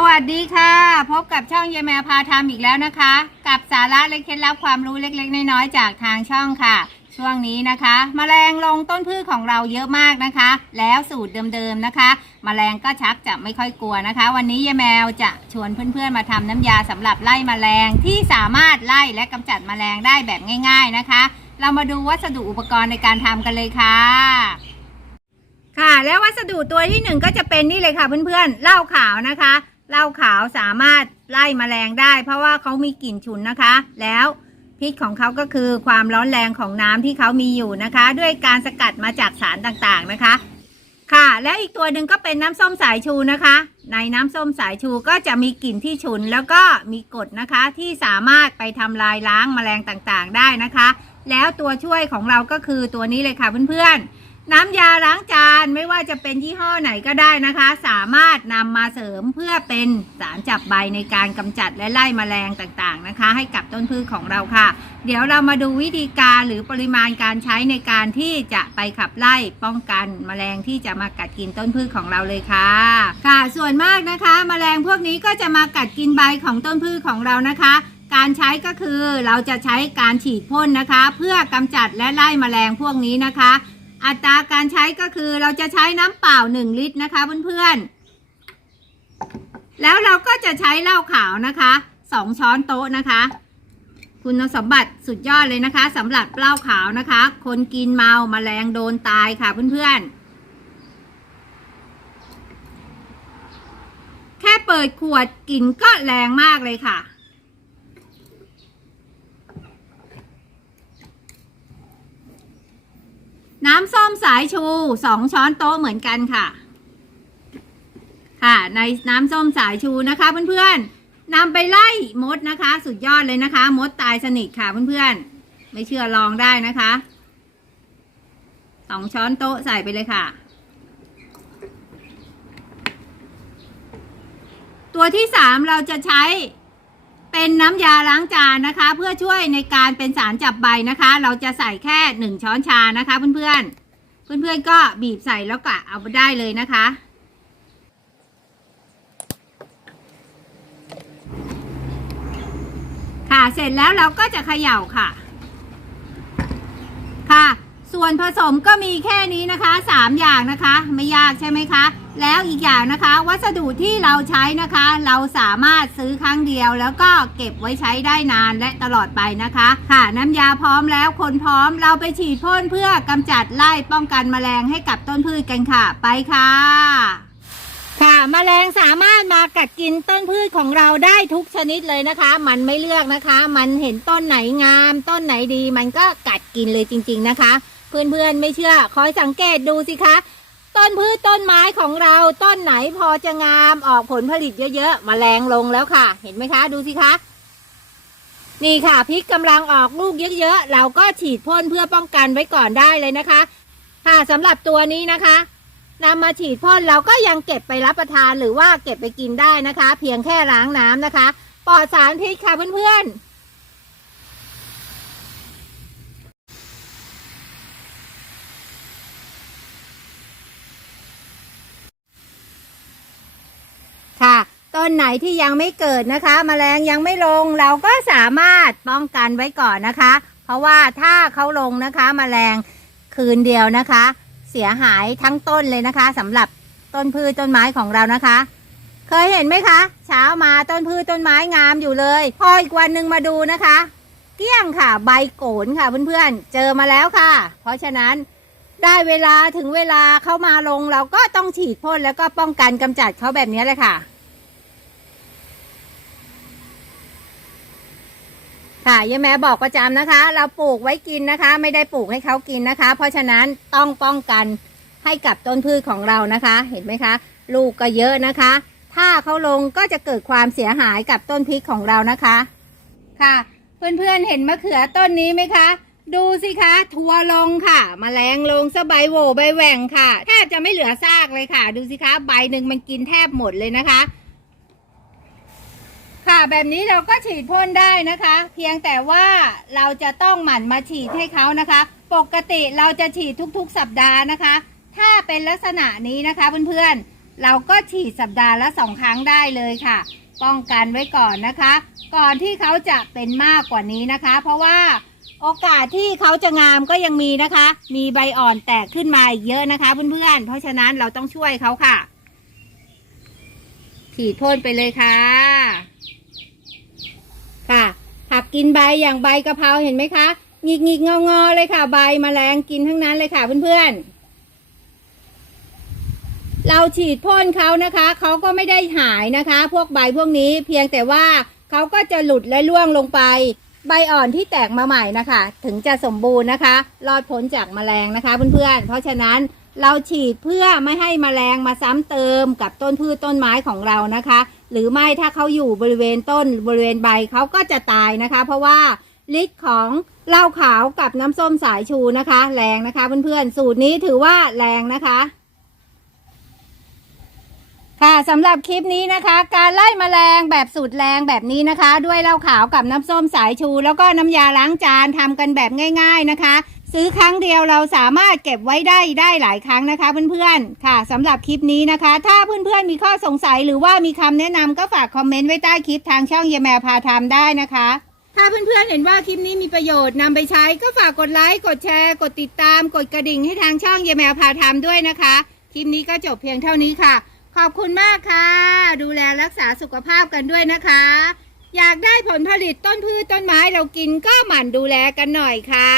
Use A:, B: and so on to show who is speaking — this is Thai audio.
A: สวัสดีค่ะ พบกับช่องเยแมวพาทำอีกแล้วนะคะ กับสาระและเคล็ดลับความรู้เล็กๆ น้อยๆจากทางช่องค่ะ ช่วงนี้นะคะมแมลงลงต้นพืชของเราเยอะมากนะคะ แล้วสูตรเดิมๆนะคะมแมลงก็ชักจะไม่ค่อยกลัวนะคะ วันนี้ยายแมวจะชวนเพื่อนๆมาทำน้ำยาสำหรับไล่มแมลงที่สามารถไล่และกำจัดแมลงได้แบบง่าย ๆนะคะ เรามาดูวัสดุอุปกรณ์ในการทำกันเลยค่ะค่ะแล้ววัสดุตัวที่หนึ่งก็จะเป็นนี่เลยค่ะเพื่อนๆเหล้าขาวนะคะ เหล้าขาวสามารถไล่แมลงได้ เพราะว่าเขามีกลิ่นฉุนนะคะ แล้วพิษของเขาก็คือความร้อนแรงของน้ำที่เขามีอยู่นะคะ ด้วยการสกัดมาจากสารต่างๆนะคะ ค่ะ แล้วอีกตัวหนึ่งก็เป็นน้ำส้มสายชูนะคะ ในน้ำส้มสายชูก็จะมีกลิ่นที่ฉุน แล้วก็มีกรดนะคะที่สามารถไปทำลายล้างแมลงต่างๆได้นะคะ แล้วตัวช่วยของเราก็คือตัวนี้เลยค่ะเพื่อนๆ น้ำยาล้างจานไม่ว่าจะเป็นยี่ห้อไหนก็ได้นะคะ สามารถนำมาเสริมเพื่อเป็นสารจับใบในการกำจัดและไล่แมลงต่างๆนะคะ ให้กับต้นพืชของเราค่ะ เดี๋ยวเรามาดูวิธีการหรือปริมาณการใช้ในการที่จะไปขับไล่ป้องกันแมลงที่จะมากัดกินต้นพืชของเราเลยค่ะค่ะส่วนมากนะคะแมลงพวกนี้ก็จะมากัดกินใบของต้นพืชของเรานะคะการใช้ก็คือเราจะใช้การฉีดพ่นนะคะ เพื่อกำจัดและไล่แมลงพวกนี้นะคะ อัตราการใช้ก็คือเราจะใช้น้ำเปล่า 1 ลิตรนะคะเพื่อนๆ แล้วเราก็จะใช้เหล้าขาวนะคะ2ช้อนโต๊ะนะคะ คุณสมบัติสุดยอดเลยนะคะสำหรับเหล้าขาวนะคะ คนกินเมามาแมลงโดนตายค่ะเพื่อนๆแค่เปิดขวดกลิ่นก็แรงมากเลยค่ะำส้มสายชูสองช้อนโต๊ะเหมือนกันค่ะ ค่ะ ในน้ำส้มสายชูนะคะเพื่อนๆนำไปไล่มดนะคะ สุดยอดเลยนะคะ มดตายสนิทค่ะเพื่อนๆ ไม่เชื่อลองได้นะคะสองช้อนโต๊ะใส่ไปเลยค่ะ ตัวที่สามเราจะใช้ เป็นน้ำยาล้างจานนะคะ เพื่อช่วยในการเป็นสารจับใบนะคะ เราจะใส่แค่หนึ่งช้อนชานะคะ เพื่อนๆ เพื่อนๆก็บีบใส่แล้วก็เอาไปได้เลยนะคะ ค่ะเสร็จแล้วเราก็จะเขย่าค่ะ ส่วนผสมก็มีแค่นี้นะคะสามอย่างนะคะ ไม่ยากใช่ไหมคะ แล้วอีกอย่างนะคะ วัสดุที่เราใช้นะคะ เราสามารถซื้อครั้งเดียว แล้วก็เก็บไว้ใช้ได้นานและตลอดไปนะคะ ค่ะ น้ำยาพร้อมแล้วคนพร้อมเราไปฉีดพ่นเพื่อกำจัดไล่ป้องกันแมลงให้กับต้นพืชกันค่ะ ไปค่ะ ค่ะแมลงสามารถมากัดกินต้นพืชของเราได้ทุกชนิดเลยนะคะ มันไม่เลือกนะคะ มันเห็นต้นไหนงาม ต้นไหนดี มันก็กัดกินเลยจริง ๆนะคะ เพื่อนๆไม่เชื่อ คอยสังเกตดูสิคะ ต้นพืชต้นไม้ของเรา ต้นไหนพอจะงามออกผลผลิตเยอะๆมแมลงลงแล้วค่ะ เห็นไหมคะ ดูสิคะนี่ค่ะพริกกำลังออกลูกเยอะๆเราก็ฉีดพ่นเพื่อป้องกันไว้ก่อนได้เลยนะคะ ค่ะสำหรับตัวนี้นะคะ นำมาฉีดพ่นเราก็ยังเก็บไปรับประทานหรือว่าเก็บไปกินได้นะคะ เพียงแค่ล้างน้ำนะคะ ปลอดสารพิษค่ะเพื่อนๆค่ะต้นไหนที่ยังไม่เกิดนะคะแมลงยังไม่ลงเราก็สามารถป้องกันไว้ก่อนนะคะ เพราะว่าถ้าเขาลงนะคะแมลงคืนเดียวนะคะ สียหายทั้งต้นเลยนะคะสำหรับต้นพืชต้นไม้ของเรานะคะ เคยเห็นไหมคะ เช้ามาต้นพืชต้นไม้งามอยู่เลย พออีกวันหนึ่งมาดูนะคะ เกลี้ยงค่ะ ใบโกนค่ะเพื่อนๆเจอมาแล้วค่ะ เพราะฉะนั้นได้เวลาถึงเวลาเขามาลงเราก็ต้องฉีดพ่นแล้วก็ป้องกันกำจัดเขาแบบนี้เลยค่ะ ค่ะยายแม่บอกประจำนะคะ เราปลูกไว้กินนะคะ ไม่ได้ปลูกให้เขากินนะคะ เพราะฉะนั้นต้องป้องกันให้กับต้นพืชของเรานะคะ เห็นไหมคะ ลูกก็เยอะนะคะ ถ้าเขาลงก็จะเกิดความเสียหายกับต้นพริกของเรานะคะ ค่ะ เพื่อนๆเห็นมะเขือต้นนี้ไหมคะดูสิคะ ทัวลงค่ะมแมลงลงสะใบโหวใบแหว่งค่ะแทบจะไม่เหลือซากเลยค่ะ ดูสิคะ ใบหนึ่งมันกินแทบหมดเลยนะคะ ค่ะแบบนี้เราก็ฉีดพ่นได้นะคะ เพียงแต่ว่าเราจะต้องหมั่นมาฉีดให้เขานะคะ ปกติเราจะฉีดทุกๆ สัปดาห์นะคะ ถ้าเป็นลักษณะนี้นะคะเพื่อนๆ เราก็ฉีดสัปดาห์ละสองครั้งได้เลยค่ะ ป้องกันไว้ก่อนนะคะ ก่อนที่เขาจะเป็นมากกว่านี้นะคะ เพราะว่าโอกาสที่เขาจะงามก็ยังมีนะคะ มีใบอ่อนแตกขึ้นมาอีกเยอะนะคะเพื่อนๆ เพราะฉะนั้นเราต้องช่วยเขาค่ะ ฉีดพ่นไปเลยค่ะ ค่ะ ผักกินใบอย่างใบกะเพราเห็นไหมคะหงิกหงิกงองอเลยค่ะ ใบมแมลงกินทั้งนั้นเลยค่ะเพื่อนๆ เราฉีดพ่นเขานะคะ เขาก็ไม่ได้หายนะคะ พวกใบพวกนี้เพียงแต่ว่าเขาก็จะหลุดและร่วงลงไป ใบอ่อนที่แตกมาใหม่นะคะ ถึงจะสมบูรณ์นะคะ รอดพ้นจากแมลงนะคะเพื่อนๆ เพราะฉะนั้น เราฉีดเพื่อไม่ให้แมลงมาซ้ำเติมกับต้นพืชต้นไม้ของเรานะคะ หรือไม่ถ้าเขาอยู่บริเวณต้นบริเวณใบเขาก็จะตายนะคะ เพราะว่าฤทธิ์ของเหล้าขาวกับน้ำส้มสายชูนะคะ แรงนะคะเพื่อนๆสูตรนี้ถือว่าแรงนะคะ ค่ะสำหรับคลิปนี้นะคะ การไล่แมลงแบบสูตรแรงแบบนี้นะคะ ด้วยเหล้าขาวกับน้ำส้มสายชู แล้วก็น้ำยาล้างจานทำกันแบบง่าย ๆนะคะ ซื้อครั้งเดียวเราสามารถเก็บไว้ได้ได้หลายครั้งนะคะ เพื่อนๆค่ะสำหรับคลิปนี้นะคะ ถ้าเพื่อนๆมีข้อสงสัยหรือว่ามีคำแนะนำก็ฝากคอมเมนต์ไว้ใต้คลิปทางช่องเยแมวพาทำได้นะคะ ถ้าเพื่อนๆเห็นว่าคลิปนี้มีประโยชน์นำไปใช้ก็ฝากกดไลค์กดแชร์ กดติดตาม กดกระดิ่งให้ทางช่องเยแมวพาทำด้วยนะคะคลิปนี้ก็จบเพียงเท่านี้ค่ะ ขอบคุณมากค่ะ ดูแลรักษาสุขภาพกันด้วยนะคะ อยากได้ผลผลิตต้นพืชต้นไม้เรากินก็หมั่นดูแลกันหน่อยค่ะ